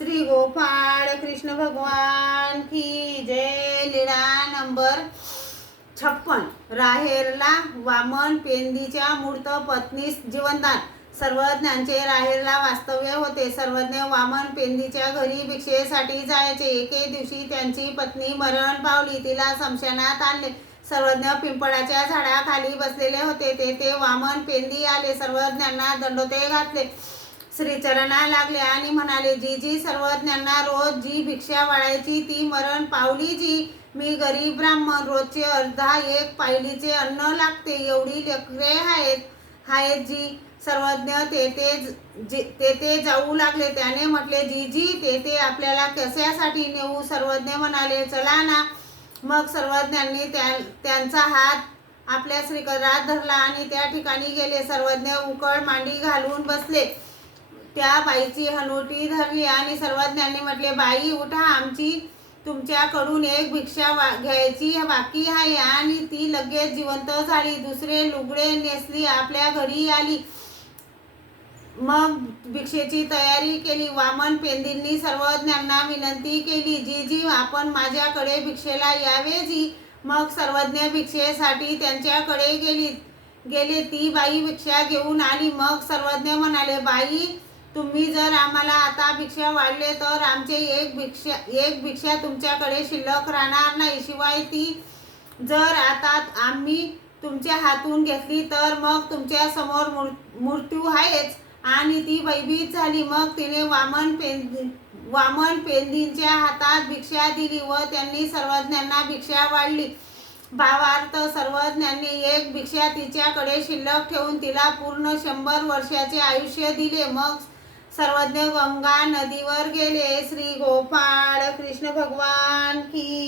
श्री गोपाळ कृष्ण भगवान की जय लीळा नंबर छप्पन. राहेरला वामन पेंदीच्या मूर्त पत्नीस जीवनदान. सर्वज्ञांचे राहेरला वास्तव्य होते. सर्वज्ञ वामन पेंदीच्या घरी भिक्षेसाठी जायचे. एके दिवशी त्यांची पत्नी मरण पावली. तिला समशानात आणले. सर्वज्ञ पिंपळाच्या झाडाखाली बसलेले होते. तेथे वामन पेंदी आले. सर्वज्ञांना दंडोते घातले. श्रीचरणा लागले आणि म्हणाले जी जी सर्वज्ञांना रोज जी भिक्षा वाढायची ती मरण पावली जी मी गरीब ब्राह्मण रोजचे अर्धा एक पायलीचे अन्न लागते एवढी लेकरे आहेत आहेत जी. सर्वज्ञ तेथे जे- तेथे जाऊ लागले. त्याने म्हटले जी जी तेथे आपल्याला कशासाठी नेऊ? सर्वज्ञ म्हणाले चला ना. मग सर्वज्ञांनी त्या त्यांचा हात आपल्या श्रीकरात धरला आणि त्या ठिकाणी गेले. सर्वज्ञ उकळ मांडी घालून बसले. त्या बाईची हनुटी धरली आणि सर्वज्ञांनी म्हटले बाई उठा आमची तुमच्याकडून एक भिक्षा वा घ्यायची बाकी आहे. आणि ती लगेच जिवंत झाली. दुसरे लुगडे नेसली आपल्या घरी आली. मग भिक्षेची तयारी केली. वामन पेंदींनी सर्वज्ञांना विनंती केली जी जी आपण माझ्याकडे भिक्षेला यावे जी. मग सर्वज्ञ भिक्षेसाठी त्यांच्याकडे गेली गेले. ती बाई भिक्षा घेऊन आली. मग सर्वज्ञ म्हणाले बाई तुम्ही जर आम्हाला आता भिक्षा वाढले तर आमचे एक भिक्षा एक भिक्षा तुमच्याकडे शिल्लक राहणार नाही. शिवाय ती जर आता आम्ही तुमच्या हातून घेतली तर मग तुमच्यासमोर मूर- मृत्यू आहेच. आणि ती भयभीत झाली मग तिने वामन पेंदी वामन पेंदींच्या हातात भिक्षा दिली व त्यांनी सर्वज्ञांना भिक्षा वाढली. भावार्थ सर्वज्ञांनी एक भिक्षा तिच्याकडे शिल्लक ठेवून तिला पूर्ण शंभर वर्षाचे आयुष्य दिले. मग सर्वज्ञ गंगा नदीवर गेले. श्री गोपाळ कृष्ण भगवान की